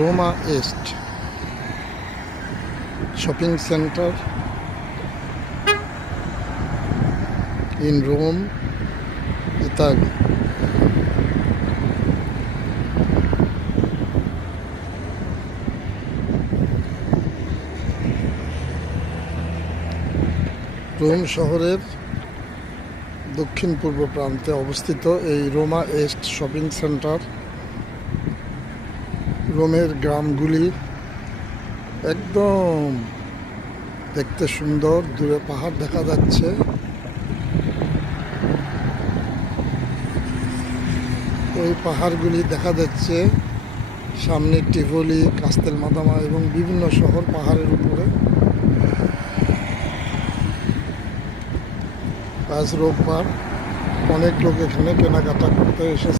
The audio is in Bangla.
Roma Est shopping center in Rome, Italy. Rome শহরের দক্ষিণ পূর্ব প্রান্তে অবস্থিত এই রোমা এস্ট শপিং সেন্টার রোমের গ্রামগুলি একদম দেখতে সুন্দর। দূরে পাহাড় দেখা যাচ্ছে। ওই পাহাড়গুলি দেখা যাচ্ছে, সামনে টিভোলি, কাস্তেল মাদামা এবং বিভিন্ন শহর পাহাড়ের উপরে। আজ রোববার, অনেক লোক এখানে কেনাকাটা করতে এসেছে।